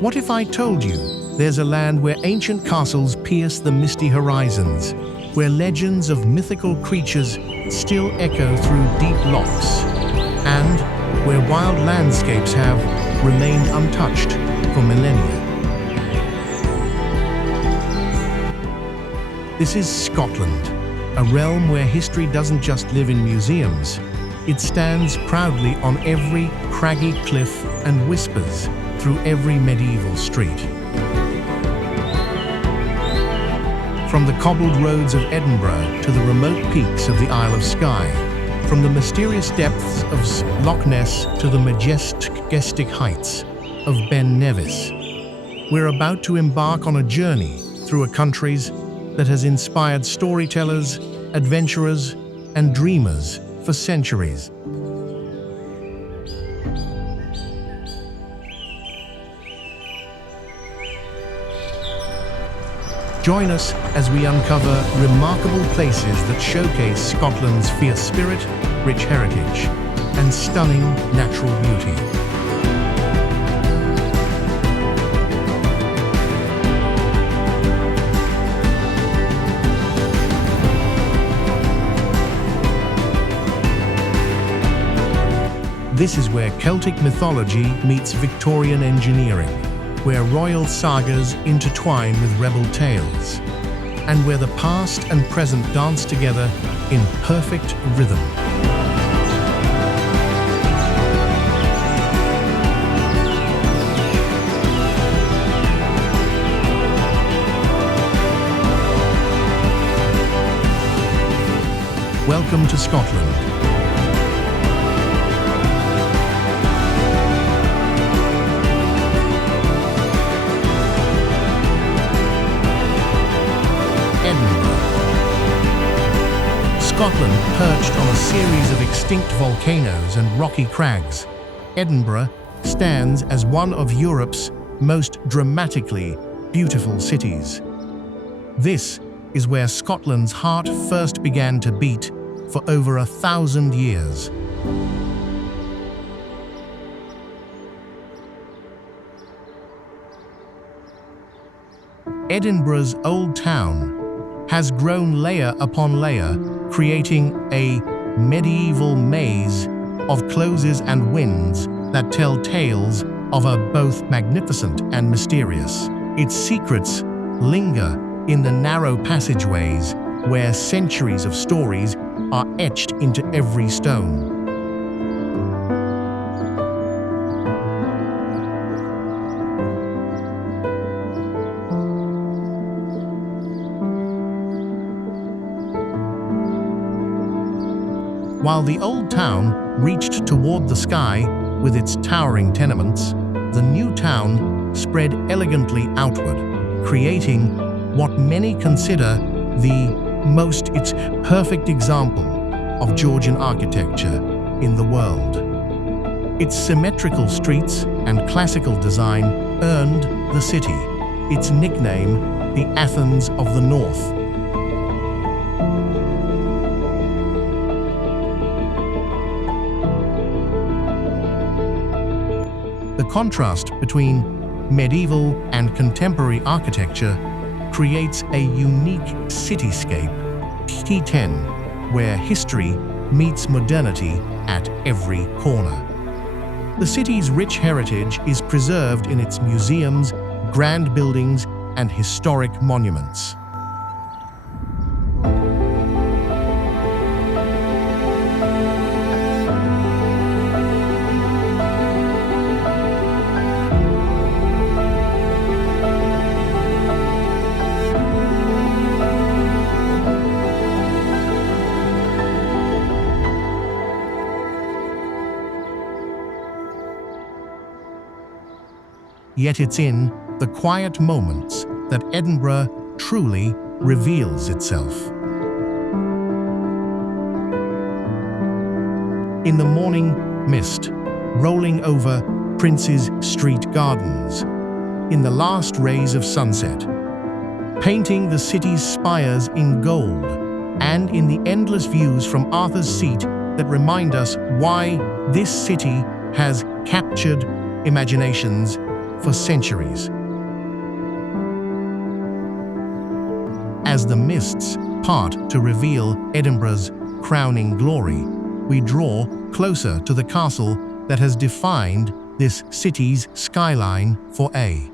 What if I told you there's a land where ancient castles pierce the misty horizons, where legends of mythical creatures still echo through deep lochs, and where wild landscapes have remained untouched for millennia? This is Scotland, a realm where history doesn't just live in museums. It stands proudly on every craggy cliff and whispers through every medieval street. From the cobbled roads of Edinburgh to the remote peaks of the Isle of Skye, from the mysterious depths of Loch Ness to the majestic heights of Ben Nevis, we're about to embark on a journey through a country that has inspired storytellers, adventurers, and dreamers for centuries. Join us as we uncover remarkable places that showcase Scotland's fierce spirit, rich heritage, and stunning natural beauty. This is where Celtic mythology meets Victorian engineering, where royal sagas intertwine with rebel tales, and where the past and present dance together in perfect rhythm. Welcome to Scotland. Scotland, perched on a series of extinct volcanoes and rocky crags, Edinburgh stands as one of Europe's most dramatically beautiful cities. This is where Scotland's heart first began to beat for over 1,000 years. Edinburgh's Old Town has grown layer upon layer, creating a medieval maze of closes and winds that tell tales of a both magnificent and mysterious. Its secrets linger in the narrow passageways where centuries of stories are etched into every stone. While the old town reached toward the sky with its towering tenements, the new town spread elegantly outward, creating what many consider its perfect example of Georgian architecture in the world. Its symmetrical streets and classical design earned the city its nickname, the Athens of the North. The contrast between medieval and contemporary architecture creates a unique cityscape, T10, where history meets modernity at every corner. The city's rich heritage is preserved in its museums, grand buildings, and historic monuments. Yet it's in the quiet moments that Edinburgh truly reveals itself. In the morning mist, rolling over Prince's Street gardens, in the last rays of sunset, painting the city's spires in gold, and in the endless views from Arthur's Seat that remind us why this city has captured imaginations for centuries. As the mists part to reveal Edinburgh's crowning glory, we draw closer to the castle that has defined this city's skyline for a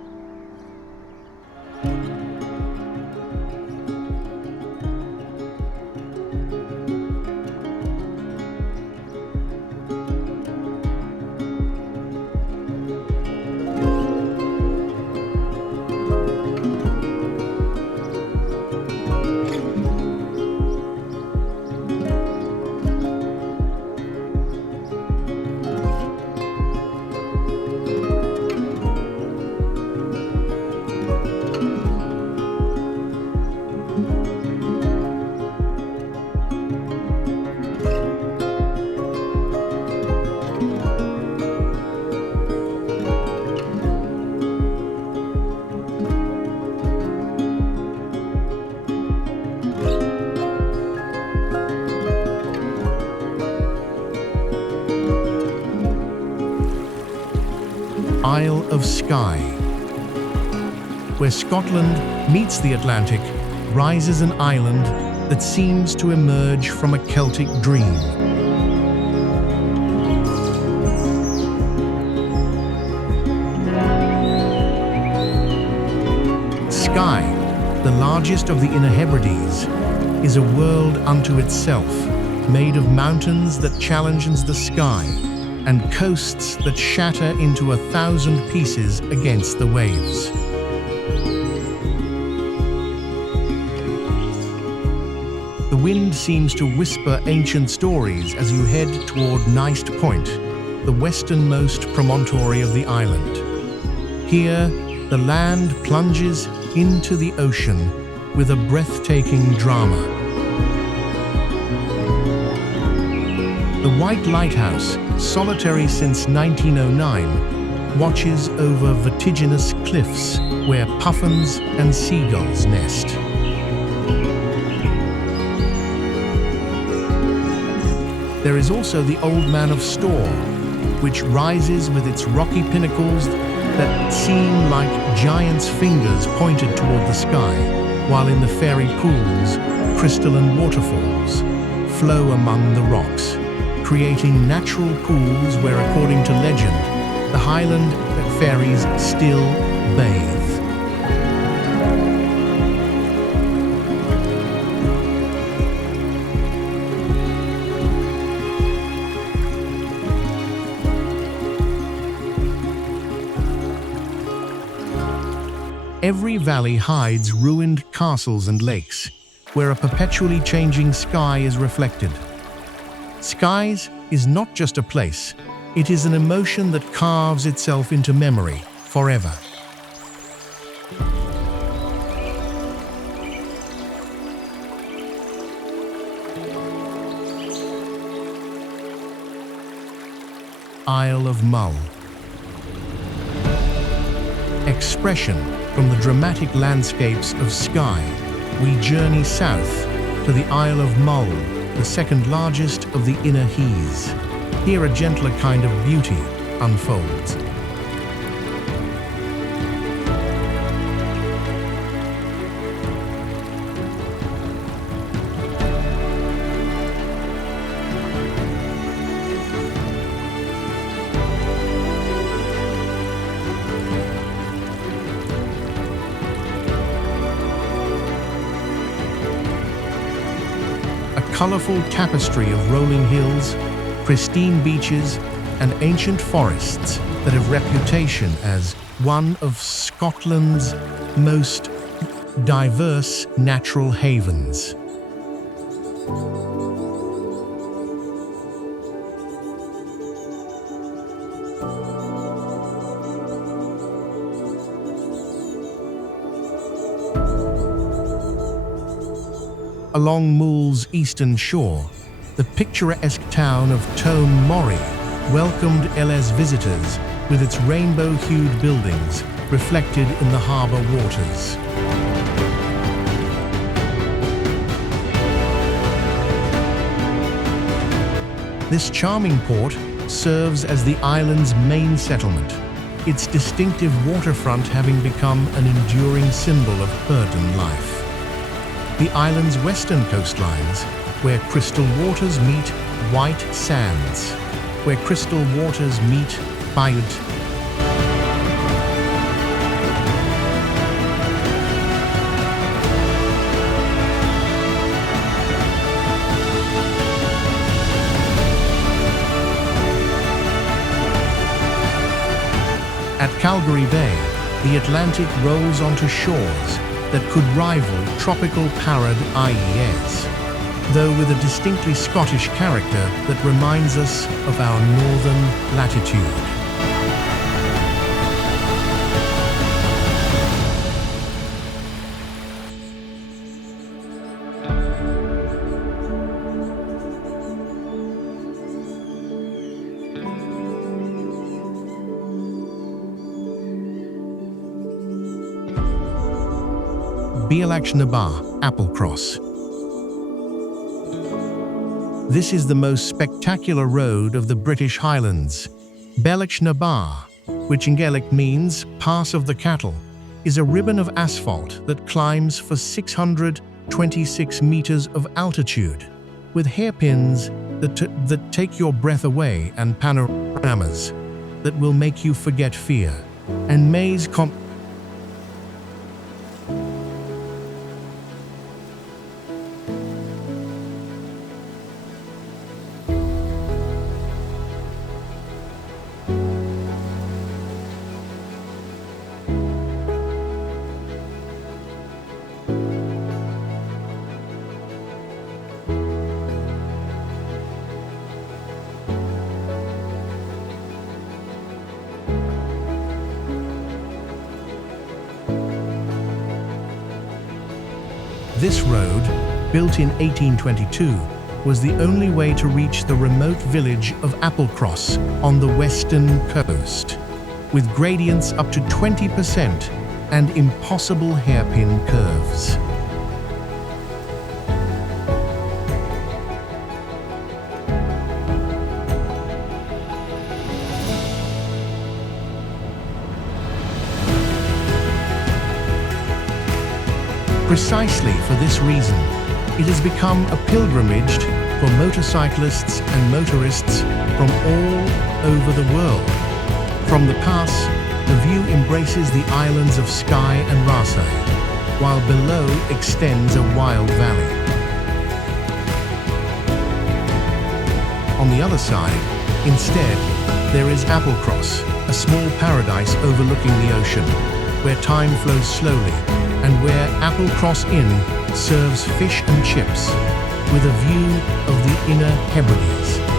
Isle of Skye. Where Scotland meets the Atlantic, rises an island that seems to emerge from a Celtic dream. Skye, the largest of the Inner Hebrides, is a world unto itself, made of mountains that challenges the sky and coasts that shatter into 1,000 pieces against the waves. The wind seems to whisper ancient stories as you head toward Neist Point, the westernmost promontory of the island. Here, the land plunges into the ocean with a breathtaking drama. The White Lighthouse, solitary since 1909, watches over vertiginous cliffs where puffins and seagulls nest. There is also the Old Man of Storr, which rises with its rocky pinnacles that seem like giants' fingers pointed toward the sky, while in the fairy pools, crystalline waterfalls flow among the rocks, creating natural pools where, according to legend, the Highland fairies still bathe. Every valley hides ruined castles and lakes, where a perpetually changing sky is reflected. Skies is not just a place, it is an emotion that carves itself into memory forever. Isle of Mull. Expression from the dramatic landscapes of Skye, we journey south to the Isle of Mull, the second largest of the Inner Heaths. Here a gentler kind of beauty unfolds. Colourful tapestry of rolling hills, pristine beaches, and ancient forests that have reputation as one of Scotland's most diverse natural havens. Along Mull's eastern shore, the picturesque town of Townmorry welcomed LS visitors with its rainbow-hued buildings reflected in the harbour waters. This charming port serves as the island's main settlement, its distinctive waterfront having become an enduring symbol of Purton life. The island's western coastlines, where crystal waters meet white sands, where crystal waters meet Bayud. At Calgary Bay, the Atlantic rolls onto shores that could rival tropical parad IES, though with a distinctly Scottish character that reminds us of our northern latitude. Bealach Na Ba, Applecross. This is the most spectacular road of the British Highlands. Bealach Na Ba, which in Gaelic means Pass of the Cattle, is a ribbon of asphalt that climbs for 626 meters of altitude, with hairpins that take your breath away and panoramas that will make you forget fear, and maze This road, built in 1822, was the only way to reach the remote village of Applecross on the western coast, with gradients up to 20% and impossible hairpin curves. Precisely for this reason, it has become a pilgrimage for motorcyclists and motorists from all over the world. From the pass, the view embraces the islands of Skye and Trossachs, while below extends a wild valley. On the other side, instead, there is Applecross, a small paradise overlooking the ocean, where time flows slowly, and where Applecross Inn serves fish and chips with a view of the Inner Hebrides.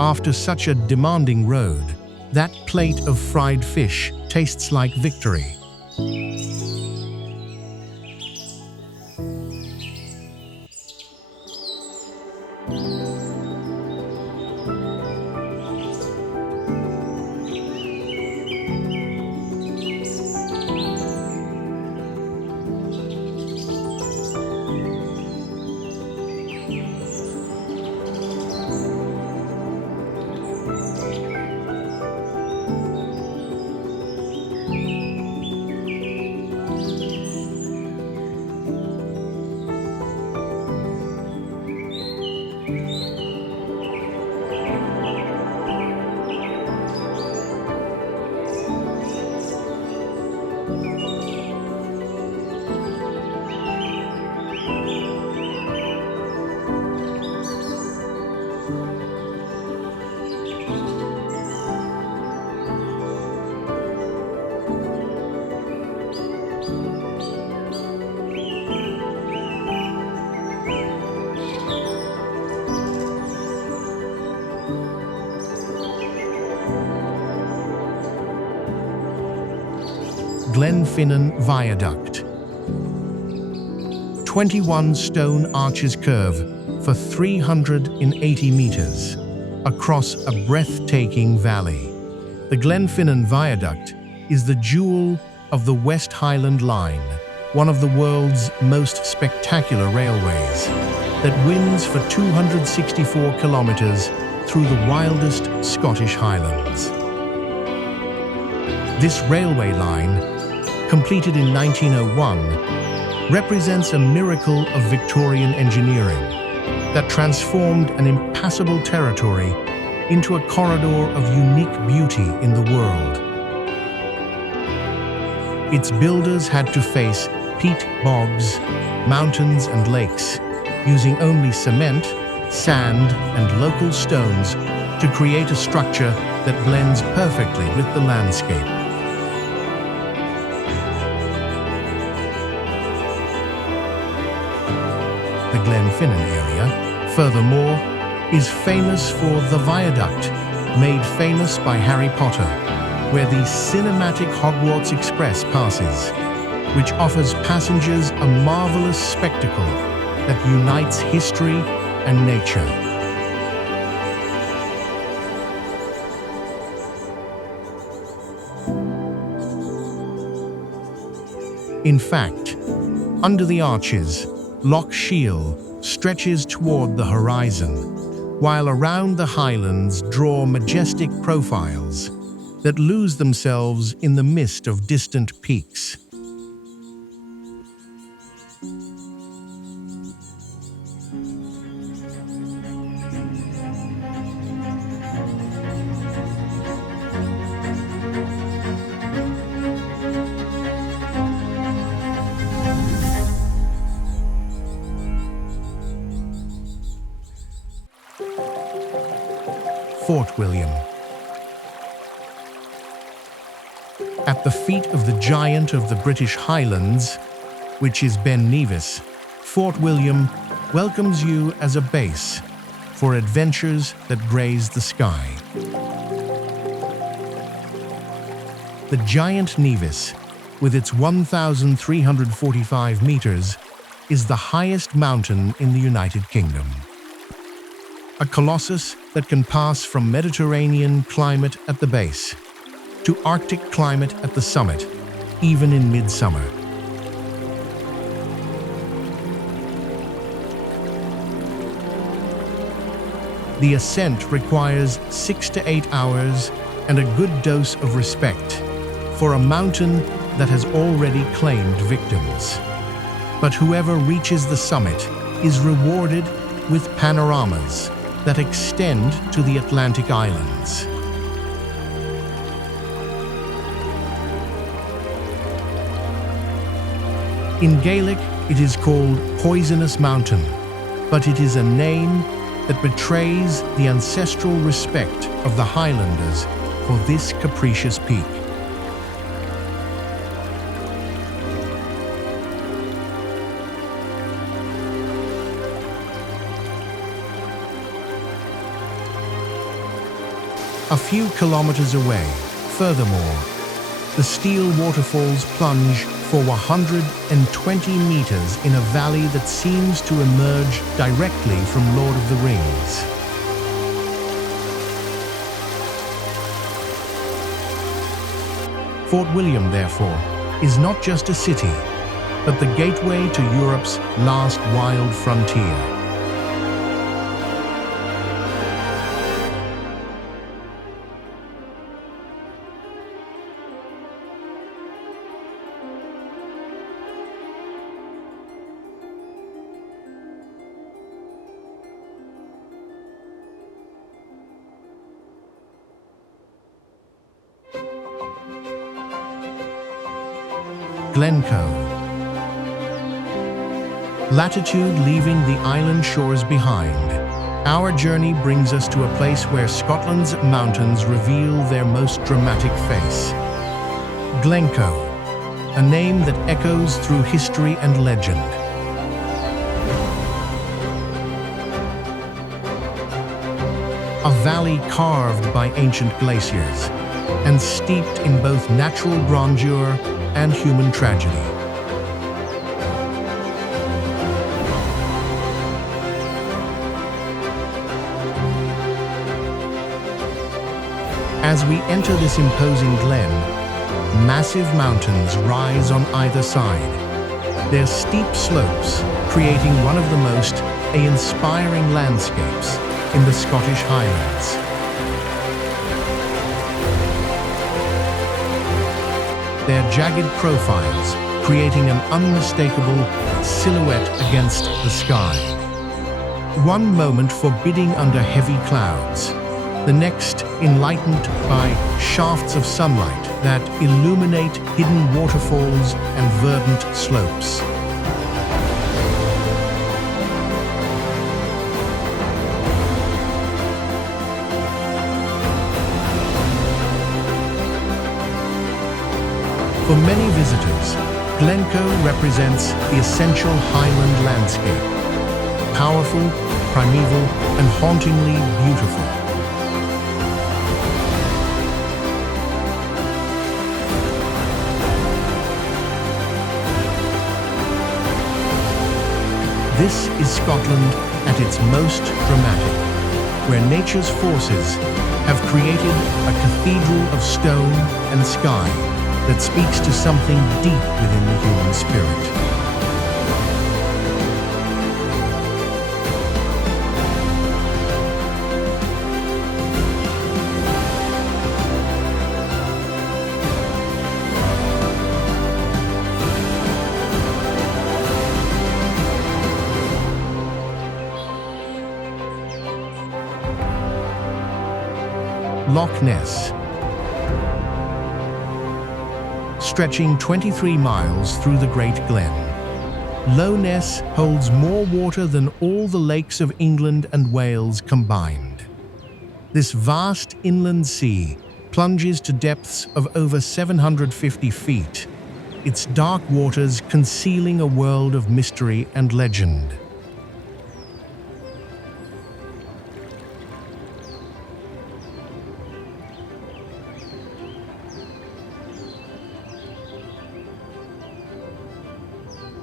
After such a demanding road, that plate of fried fish tastes like victory. Glenfinnan Viaduct. 21 stone arches curve for 380 meters across a breathtaking valley. The Glenfinnan Viaduct is the jewel of the West Highland Line, one of the world's most spectacular railways, that winds for 264 kilometers through the wildest Scottish Highlands. This railway line, completed in 1901, represents a miracle of Victorian engineering that transformed an impassable territory into a corridor of unique beauty in the world. Its builders had to face peat bogs, mountains and lakes, using only cement, sand and local stones to create a structure that blends perfectly with the landscape. The Glenfinnan area, furthermore, is famous for the viaduct, made famous by Harry Potter, where the cinematic Hogwarts Express passes, which offers passengers a marvelous spectacle that unites history and nature. In fact, under the arches, Loch Ness stretches toward the horizon, while around the highlands draw majestic profiles that lose themselves in the mist of distant peaks. Fort William. At the feet of the giant of the British Highlands, which is Ben Nevis, Fort William welcomes you as a base for adventures that graze the sky. The giant Nevis, with its 1,345 meters, is the highest mountain in the United Kingdom. A colossus that can pass from Mediterranean climate at the base to Arctic climate at the summit, even in midsummer. The ascent requires 6 to 8 hours and a good dose of respect for a mountain that has already claimed victims. But whoever reaches the summit is rewarded with panoramas that extend to the Atlantic Islands. In Gaelic, it is called Poisonous Mountain, but it is a name that betrays the ancestral respect of the Highlanders for this capricious peak. A few kilometers away, furthermore, the steel waterfalls plunge for 120 meters in a valley that seems to emerge directly from Lord of the Rings. Fort William, therefore, is not just a city, but the gateway to Europe's last wild frontier. Glencoe. Latitude leaving the island shores behind, our journey brings us to a place where Scotland's mountains reveal their most dramatic face. Glencoe, a name that echoes through history and legend. A valley carved by ancient glaciers and steeped in both natural grandeur and human tragedy. As we enter this imposing glen, massive mountains rise on either side. Their steep slopes creating one of the most awe-inspiring landscapes in the Scottish Highlands. Their jagged profiles creating an unmistakable silhouette against the sky. One moment forbidding under heavy clouds, the next enlightened by shafts of sunlight that illuminate hidden waterfalls and verdant slopes. For many visitors, Glencoe represents the essential Highland landscape, powerful, primeval, and hauntingly beautiful. This is Scotland at its most dramatic, where nature's forces have created a cathedral of stone and sky that speaks to something deep within the human spirit. Loch Ness, stretching 23 miles through the Great Glen. Loch Ness holds more water than all the lakes of England and Wales combined. This vast inland sea plunges to depths of over 750 feet, its dark waters concealing a world of mystery and legend.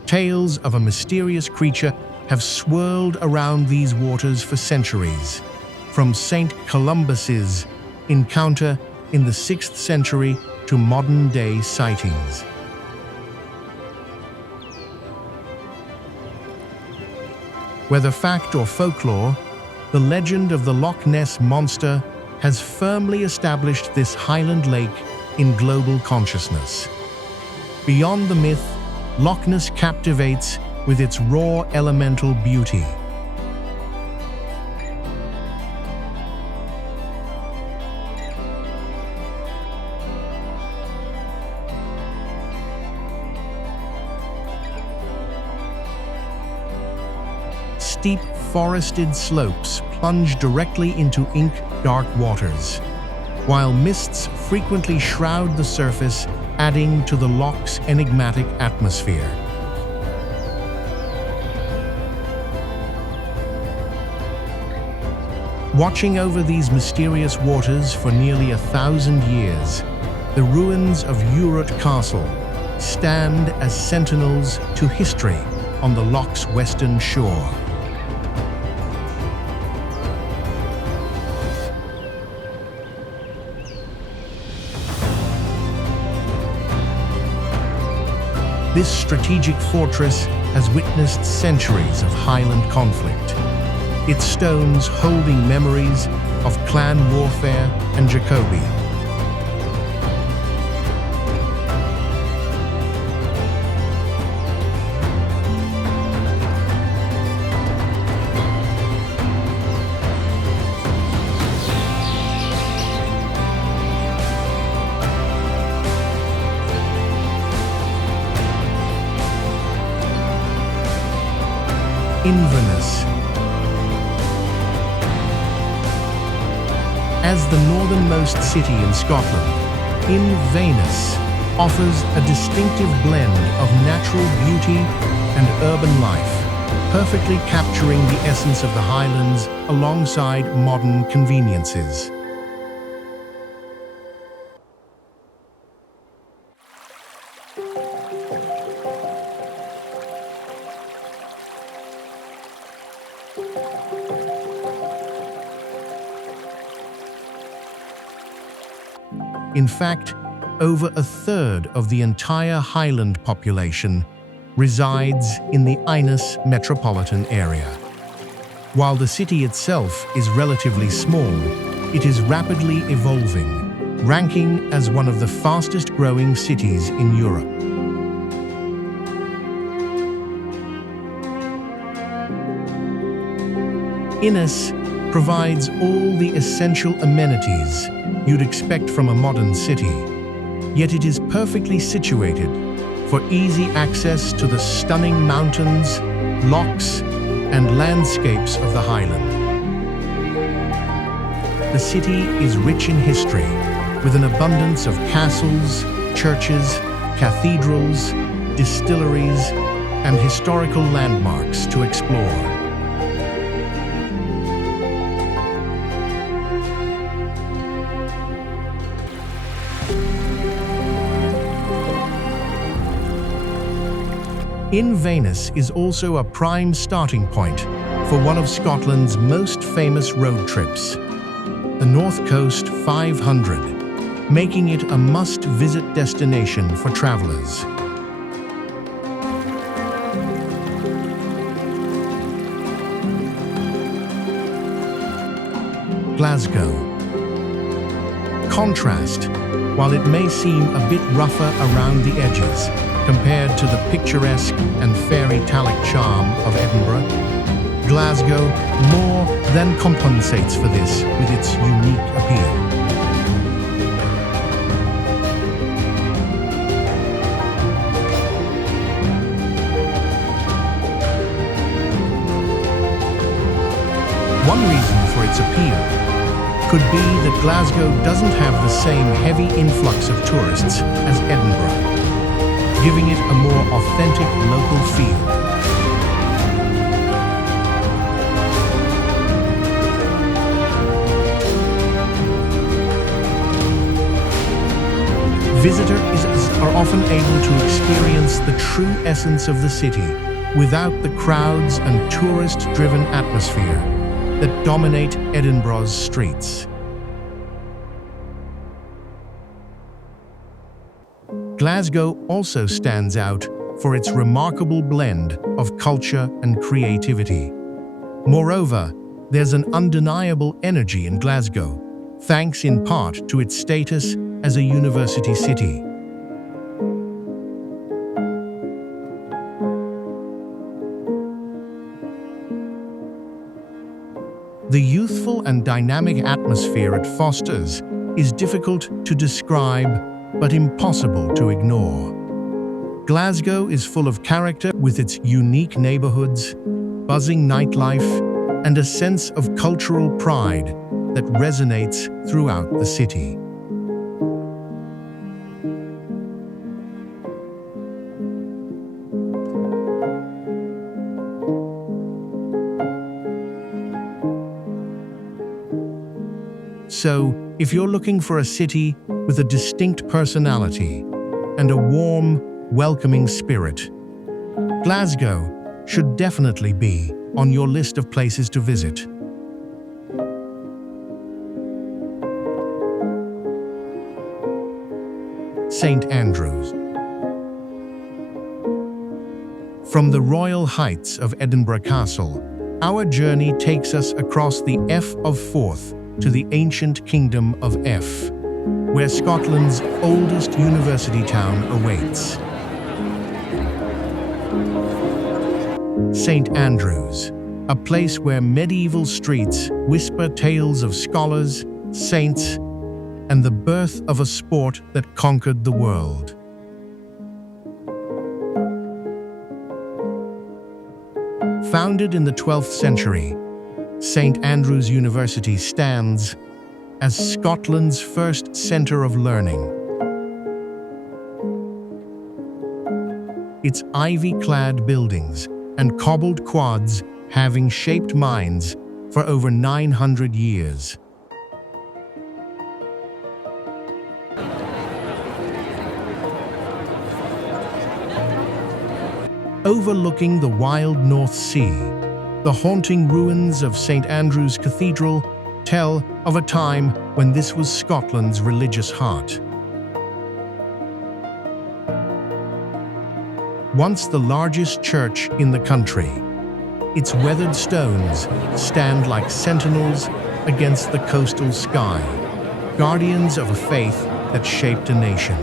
Tales of a mysterious creature have swirled around these waters for centuries, from St. Columbus's encounter in the 6th century to modern-day sightings. Whether fact or folklore, the legend of the Loch Ness monster has firmly established this Highland lake in global consciousness. Beyond the myth, Loch Ness captivates with its raw elemental beauty. Steep forested slopes plunge directly into ink-dark waters, while mists frequently shroud the surface, adding to the loch's enigmatic atmosphere. Watching over these mysterious waters for nearly 1,000 years, the ruins of Urut Castle stand as sentinels to history on the loch's western shore. This strategic fortress has witnessed centuries of Highland conflict, its stones holding memories of clan warfare and Jacobi. Inverness. As the northernmost city in Scotland, Inverness offers a distinctive blend of natural beauty and urban life, perfectly capturing the essence of the Highlands alongside modern conveniences. In fact, over a third of the entire Highland population resides in the Inverness metropolitan area. While the city itself is relatively small, it is rapidly evolving, ranking as one of the fastest-growing cities in Europe. Inverness provides all the essential amenities you'd expect from a modern city, yet it is perfectly situated for easy access to the stunning mountains, lochs, and landscapes of the Highland. The city is rich in history, with an abundance of castles, churches, cathedrals, distilleries, and historical landmarks to explore. Inverness is also a prime starting point for one of Scotland's most famous road trips, the North Coast 500, making it a must-visit destination for travellers. Glasgow. Contrast, while it may seem a bit rougher around the edges, compared to the picturesque and fairy-tale charm of Edinburgh, Glasgow more than compensates for this with its unique appeal. One reason for its appeal could be that Glasgow doesn't have the same heavy influx of tourists as Edinburgh, giving it a more authentic local feel. Visitors are often able to experience the true essence of the city without the crowds and tourist-driven atmosphere that dominate Edinburgh's streets. Glasgow also stands out for its remarkable blend of culture and creativity. Moreover, there's an undeniable energy in Glasgow, thanks in part to its status as a university city. The youthful and dynamic atmosphere it fosters is difficult to describe but impossible to ignore. Glasgow is full of character with its unique neighborhoods, buzzing nightlife, and a sense of cultural pride that resonates throughout the city. So, if you're looking for a city with a distinct personality and a warm, welcoming spirit, Glasgow should definitely be on your list of places to visit. St. Andrews. From the royal heights of Edinburgh Castle, our journey takes us across the F of Forth to the ancient kingdom of F, where Scotland's oldest university town awaits. St. Andrews, a place where medieval streets whisper tales of scholars, saints, and the birth of a sport that conquered the world. Founded in the 12th century, St. Andrews University stands as Scotland's first centre of learning. Its ivy-clad buildings and cobbled quads having shaped minds for over 900 years. Overlooking the wild North Sea, the haunting ruins of St. Andrew's Cathedral tell of a time when this was Scotland's religious heart. Once the largest church in the country, its weathered stones stand like sentinels against the coastal sky, guardians of a faith that shaped a nation.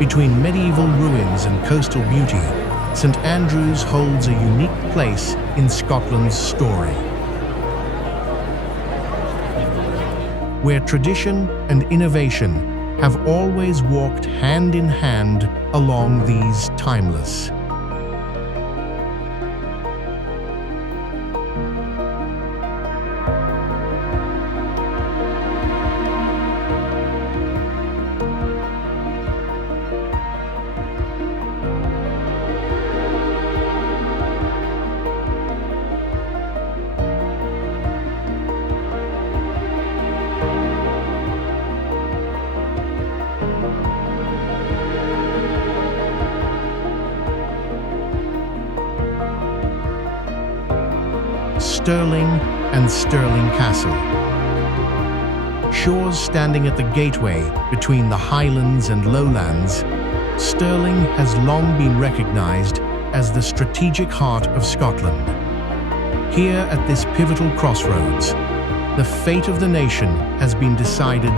Between medieval ruins and coastal beauty, St. Andrews holds a unique place in Scotland's story, where tradition and innovation have always walked hand in hand along these timeless. Stirling and Stirling Castle. Shores standing at the gateway between the Highlands and Lowlands, Stirling has long been recognized as the strategic heart of Scotland. Here at this pivotal crossroads, the fate of the nation has been decided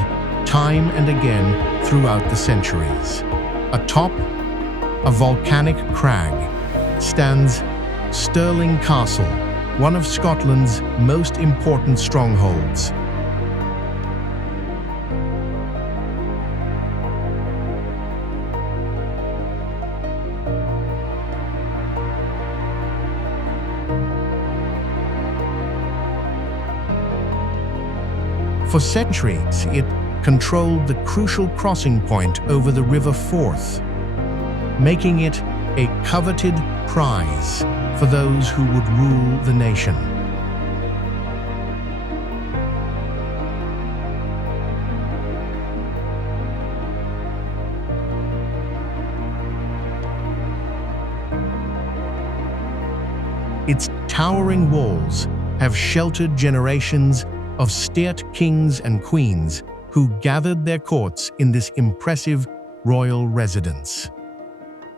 time and again throughout the centuries. Atop a volcanic crag stands Stirling Castle, one of Scotland's most important strongholds. For centuries, it controlled the crucial crossing point over the River Forth, making it a coveted prize for those who would rule the nation. Its towering walls have sheltered generations of state kings and queens who gathered their courts in this impressive royal residence.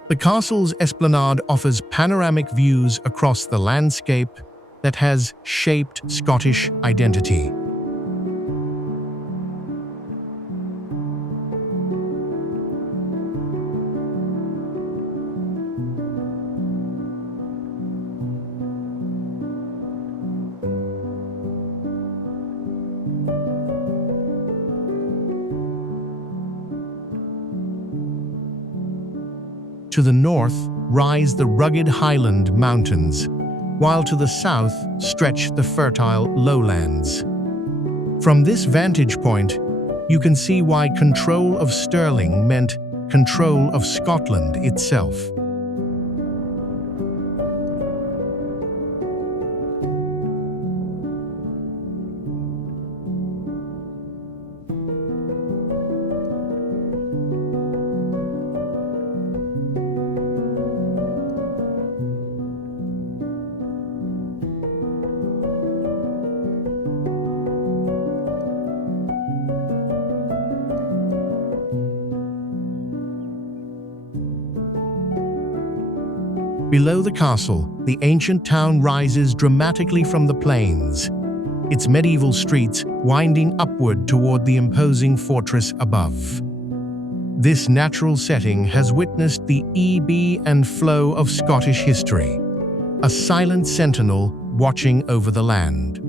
The castle's esplanade offers panoramic views across the landscape that has shaped Scottish identity. To the north rise the rugged Highland Mountains, while to the south stretch the fertile lowlands. From this vantage point, you can see why control of Stirling meant control of Scotland itself. Below the castle, the ancient town rises dramatically from the plains, its medieval streets winding upward toward the imposing fortress above. This natural setting has witnessed the ebb and flow of Scottish history, a silent sentinel watching over the land.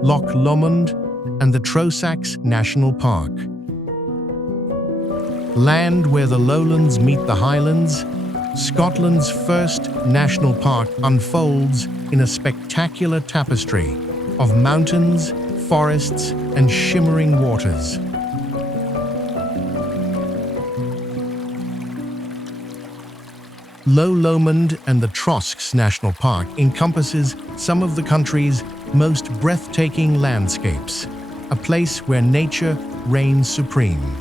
Loch Lomond and the Trossachs National Park. Land where the lowlands meet the highlands, Scotland's first national park unfolds in a spectacular tapestry of mountains, forests, and shimmering waters. Lomond and the Trossachs National Park encompasses some of the country's most breathtaking landscapes, a place where nature reigns supreme.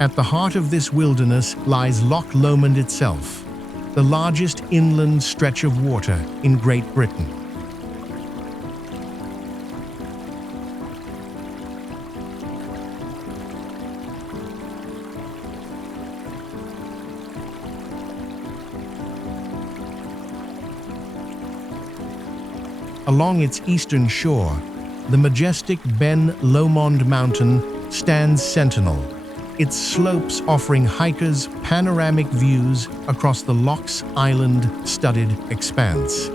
At the heart of this wilderness lies Loch Lomond itself, the largest inland stretch of water in Great Britain. Along its eastern shore, the majestic Ben Lomond Mountain stands sentinel, its slopes offering hikers panoramic views across the loch's island-studded expanse.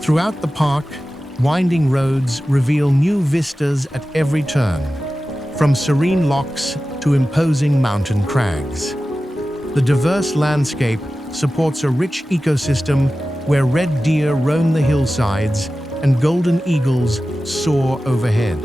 Throughout the park, winding roads reveal new vistas at every turn, from serene lochs to imposing mountain crags. The diverse landscape supports a rich ecosystem where red deer roam the hillsides and golden eagles soar overhead.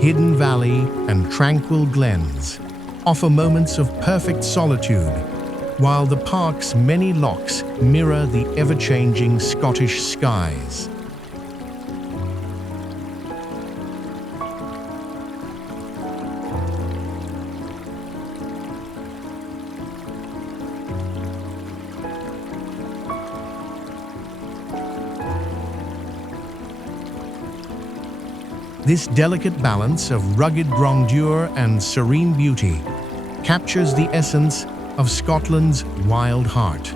Hidden valley and tranquil glens offer moments of perfect solitude, while the park's many lochs mirror the ever-changing Scottish skies. This delicate balance of rugged grandeur and serene beauty captures the essence of Scotland's wild heart.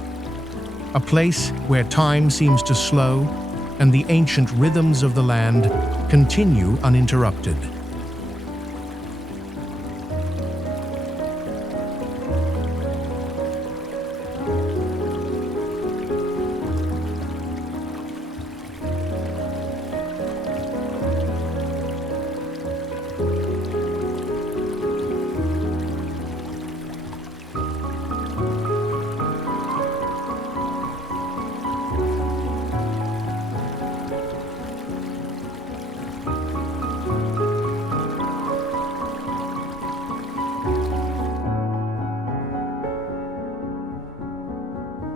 A place where time seems to slow and the ancient rhythms of the land continue uninterrupted.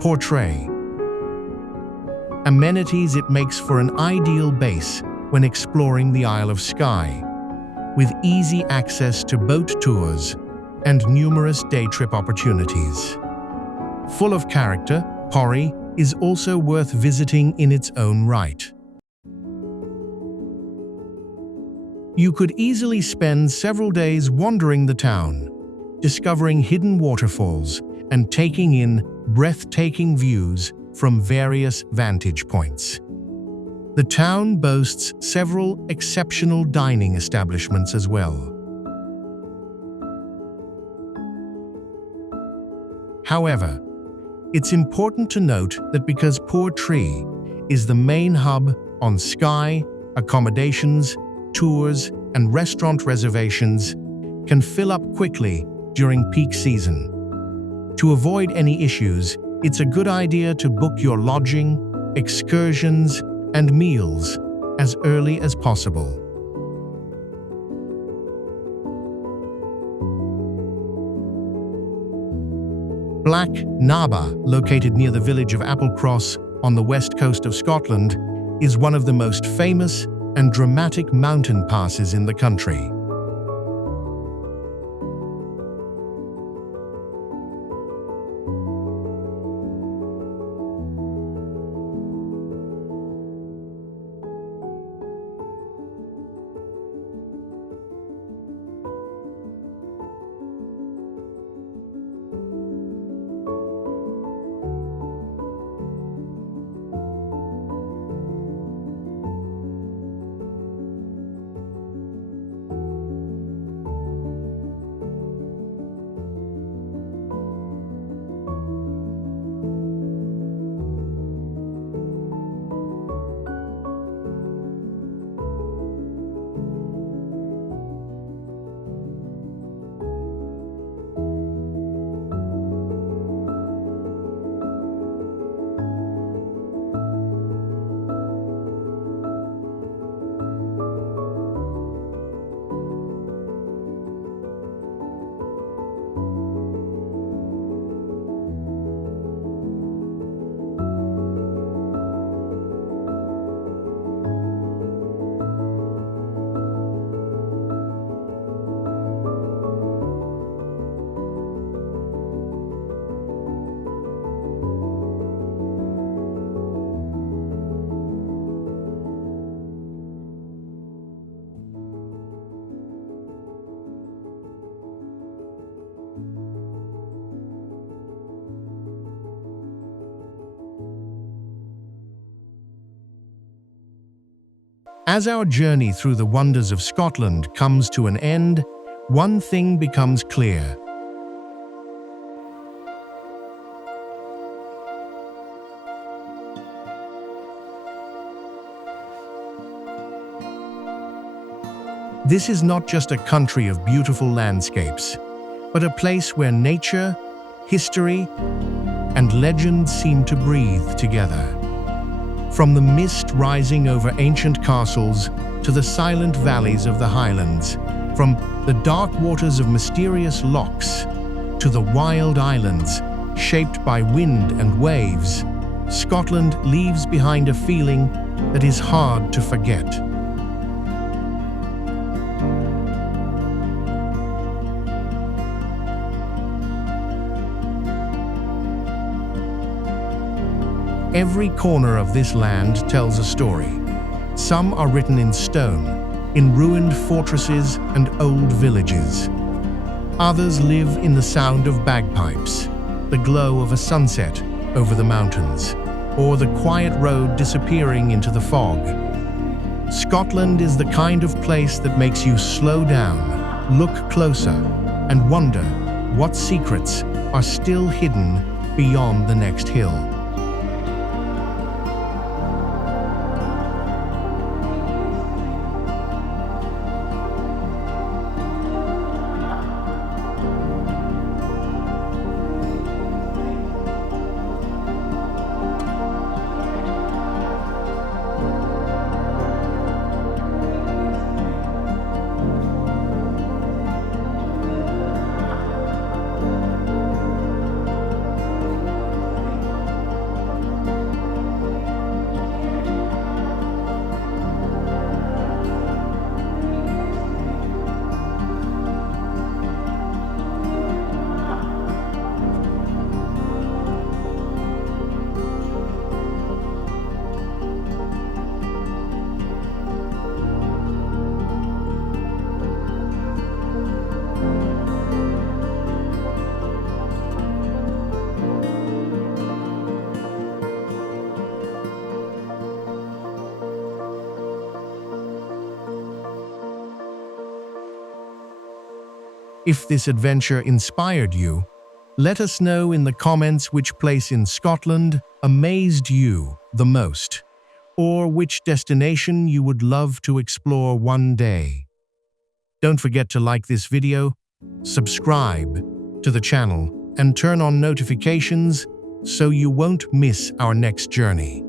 Portree. Amenities it makes for an ideal base when exploring the Isle of Skye, with easy access to boat tours and numerous day trip opportunities. Full of character, Portree is also worth visiting in its own right. You could easily spend several days wandering the town, discovering hidden waterfalls and taking in breathtaking views from various vantage points. The town boasts several exceptional dining establishments as well. However, it's important to note that because Portree is the main hub on Skye, accommodations, tours, and restaurant reservations can fill up quickly during peak season. To avoid any issues, it's a good idea to book your lodging, excursions, and meals as early as possible. Bealach Na Ba, located near the village of Applecross on the west coast of Scotland, is one of the most famous and dramatic mountain passes in the country. As our journey through the wonders of Scotland comes to an end, one thing becomes clear. This is not just a country of beautiful landscapes, but a place where nature, history, and legend seem to breathe together. From the mist rising over ancient castles to the silent valleys of the Highlands, from the dark waters of mysterious lochs to the wild islands shaped by wind and waves, Scotland leaves behind a feeling that is hard to forget. Every corner of this land tells a story. Some are written in stone, in ruined fortresses and old villages. Others live in the sound of bagpipes, the glow of a sunset over the mountains, or the quiet road disappearing into the fog. Scotland is the kind of place that makes you slow down, look closer, and wonder what secrets are still hidden beyond the next hill. If this adventure inspired you, let us know in the comments which place in Scotland amazed you the most, or which destination you would love to explore one day. Don't forget to like this video, subscribe to the channel, and turn on notifications so you won't miss our next journey.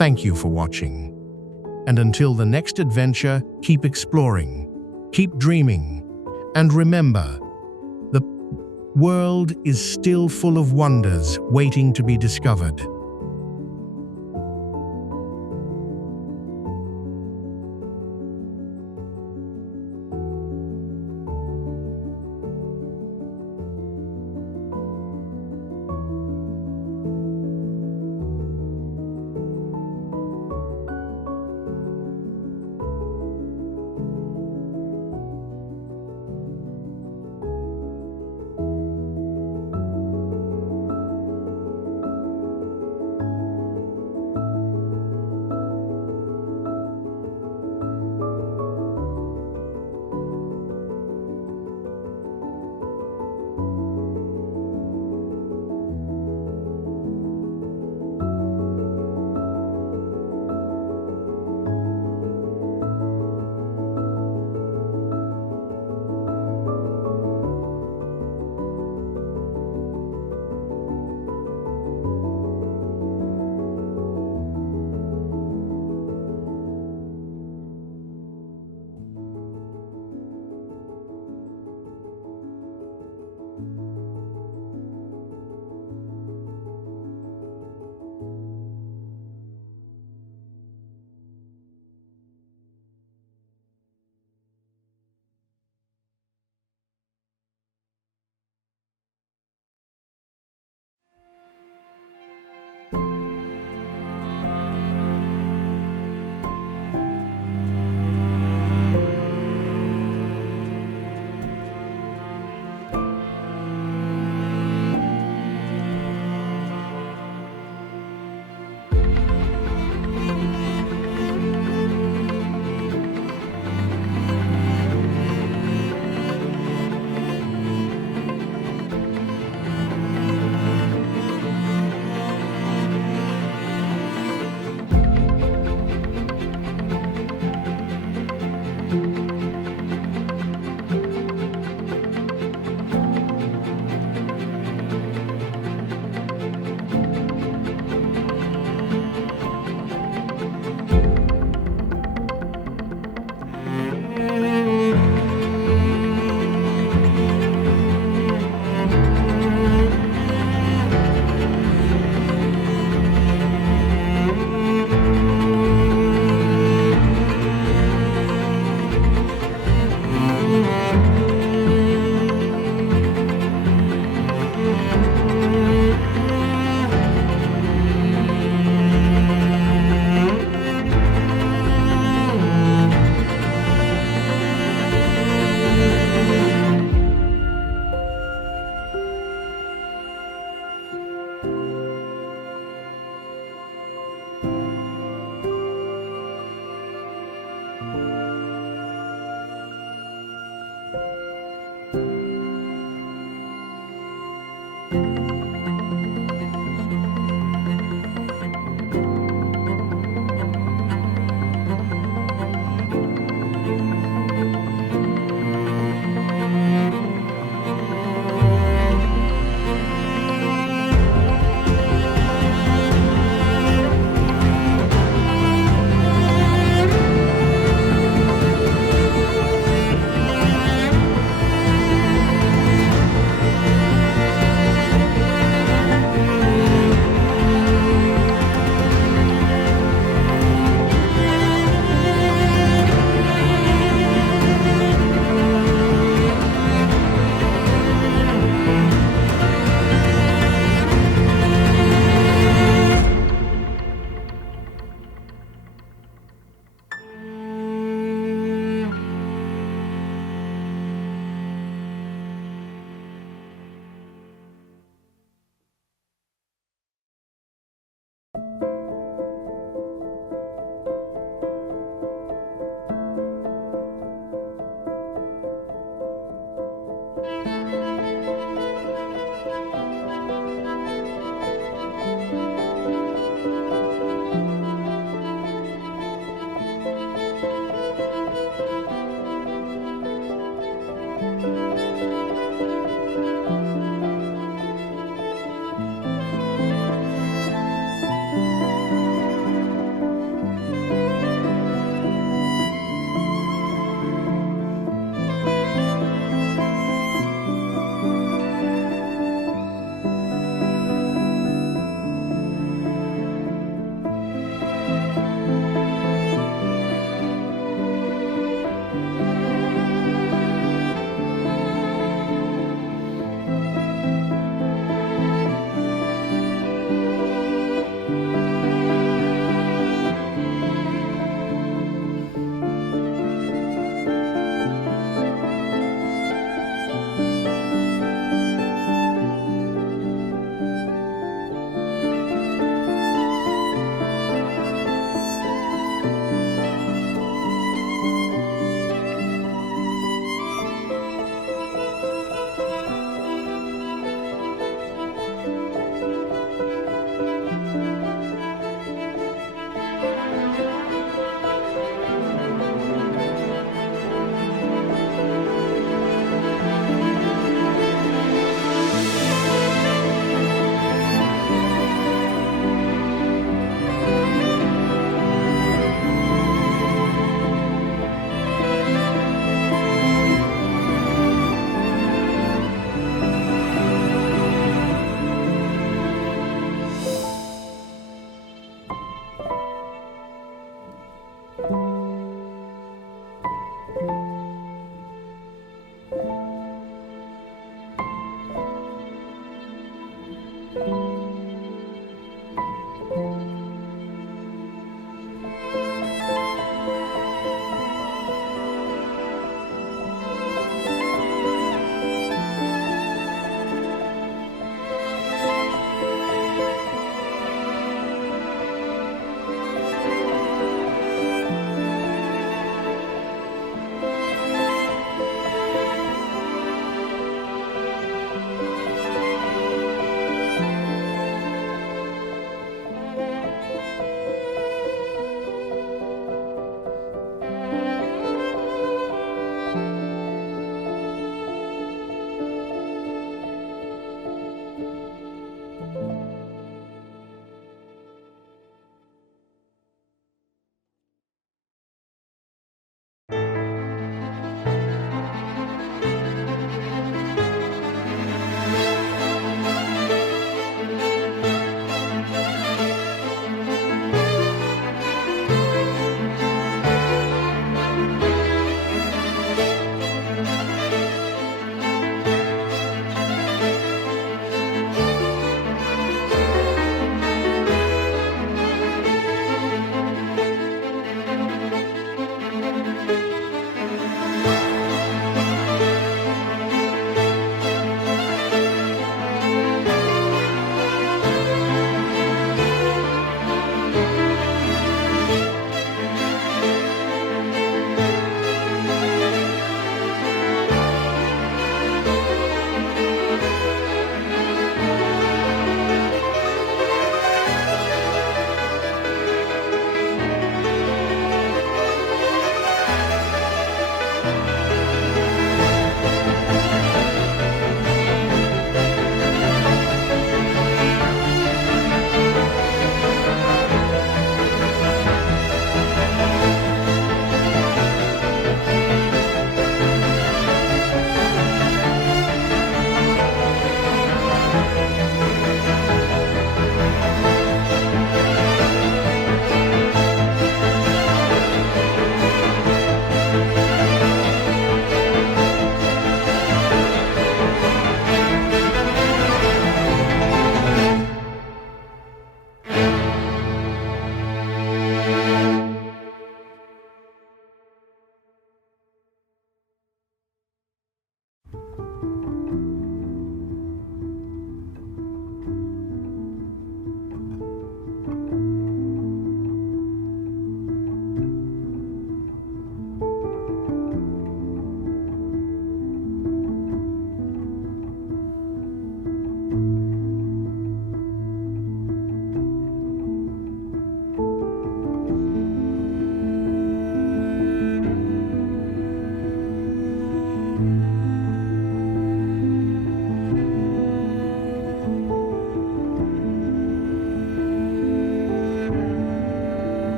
Thank you for watching. And until the next adventure, keep exploring, keep dreaming, and remember, the world is still full of wonders waiting to be discovered.